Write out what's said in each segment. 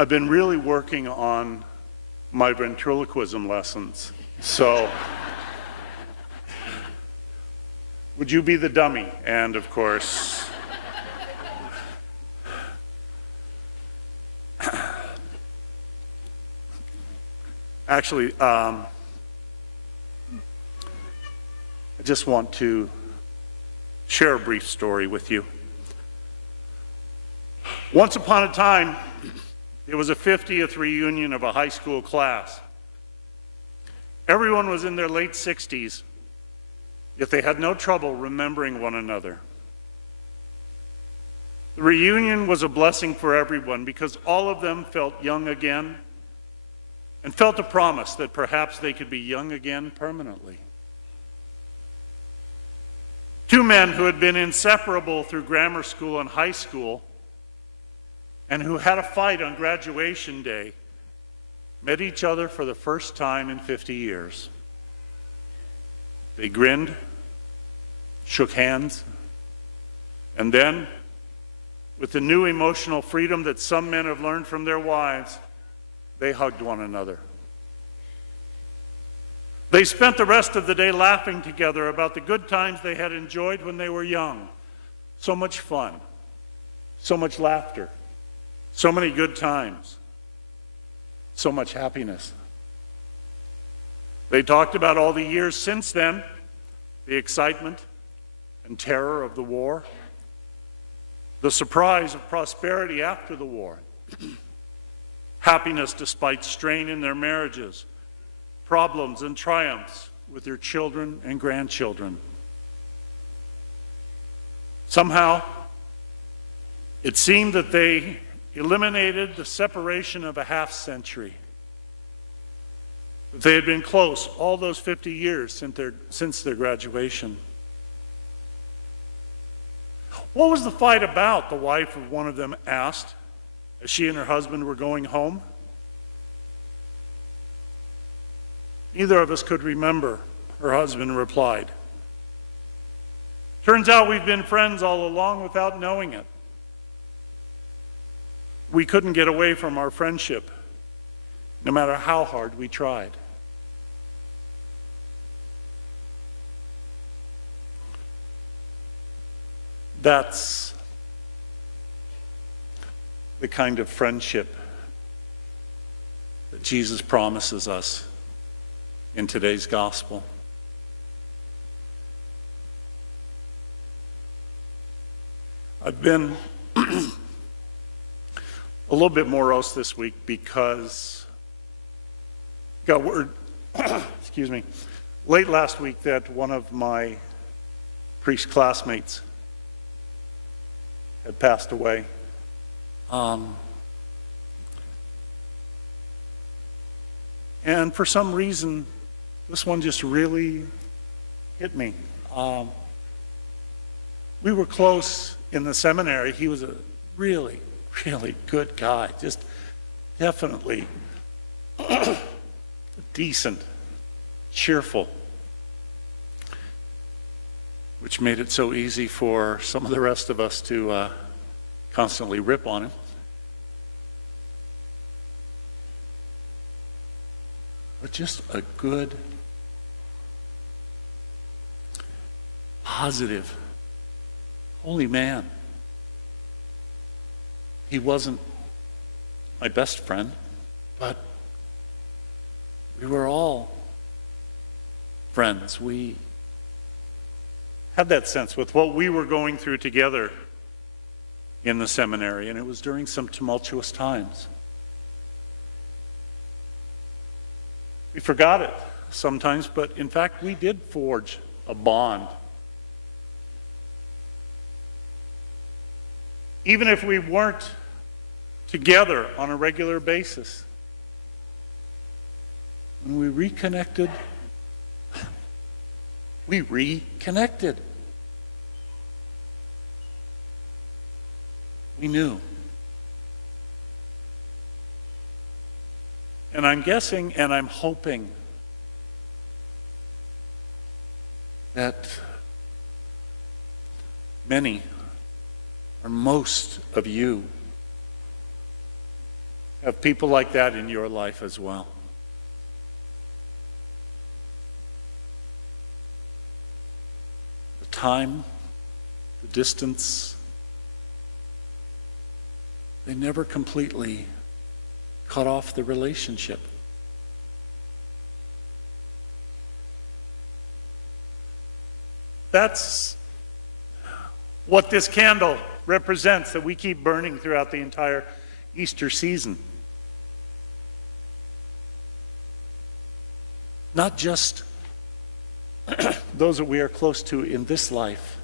I've been really working on my ventriloquism lessons. So, would you be the dummy? And of course, actually, I just want to share a brief story with you. Once upon a time, it was a 50th reunion of a high school class. Everyone was in their late 60s, yet they had no trouble remembering one another. The reunion was a blessing for everyone because all of them felt young again and felt a promise that perhaps they could be young again permanently. Two men who had been inseparable through grammar school and high school and who had a fight on graduation day met each other for the first time in 50 years. They grinned, shook hands, and then, with the new emotional freedom that some men have learned from their wives, they hugged one another. They spent the rest of the day laughing together about the good times they had enjoyed when they were young. So much fun, so much laughter, so many good times, so much happiness. They talked about all the years since then, the excitement and terror of the war, the surprise of prosperity after the war, happiness despite strain in their marriages, problems and triumphs with their children and grandchildren. Somehow, it seemed that they eliminated the separation of a half century. They had been close all those 50 years since their graduation. What was the fight about? The wife of one of them asked as she and her husband were going home. Neither of us could remember, her husband replied. Turns out we've been friends all along without knowing it. We couldn't get away from our friendship, no matter how hard we tried. That's the kind of friendship that Jesus promises us in today's gospel. I've been a little bit morose this week because I got word, excuse me, late last week that one of my priest classmates had passed away. And for some reason, this one just really hit me. We were close in the seminary. He was a really good guy, just definitely decent, cheerful, which made it so easy for some of the rest of us to constantly rip on him. But just a good, positive, holy man. He wasn't my best friend, but we were all friends. We had that sense with what we were going through together in the seminary, and it was during some tumultuous times. We forgot it sometimes, but in fact, we did forge a bond. Even if we weren't together on a regular basis, when we reconnected, we reconnected. We knew. And I'm guessing and I'm hoping that many or most of you have people like that in your life as well. The time, the distance, they never completely cut off the relationship. That's what this candle represents that we keep burning throughout the entire Easter season. Not just those that we are close to in this life,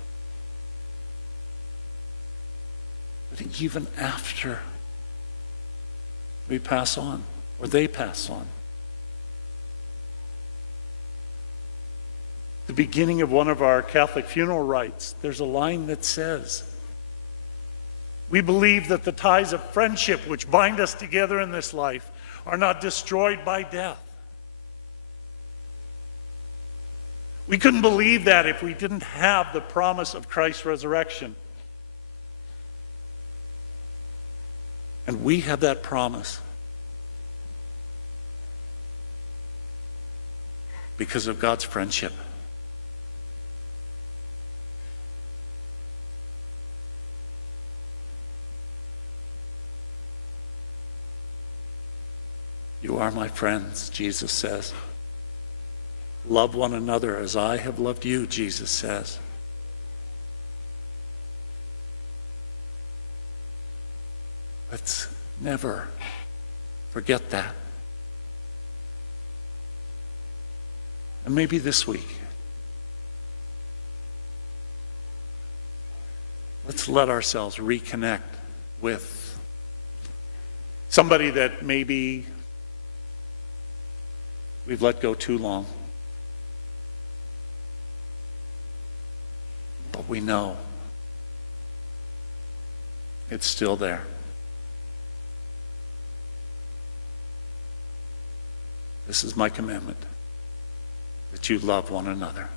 but even after we pass on, or they pass on. The beginning of one of our Catholic funeral rites, there's a line that says, "We believe that the ties of friendship which bind us together in this life are not destroyed by death." We couldn't believe that if we didn't have the promise of Christ's resurrection. And we have that promise because of God's friendship. You are my friends, Jesus says. Love one another as I have loved you, Jesus says. Let's never forget that. And maybe this week, let's let ourselves reconnect with somebody that maybe we've let go too long. But we know it's still there. This is my commandment, that you love one another.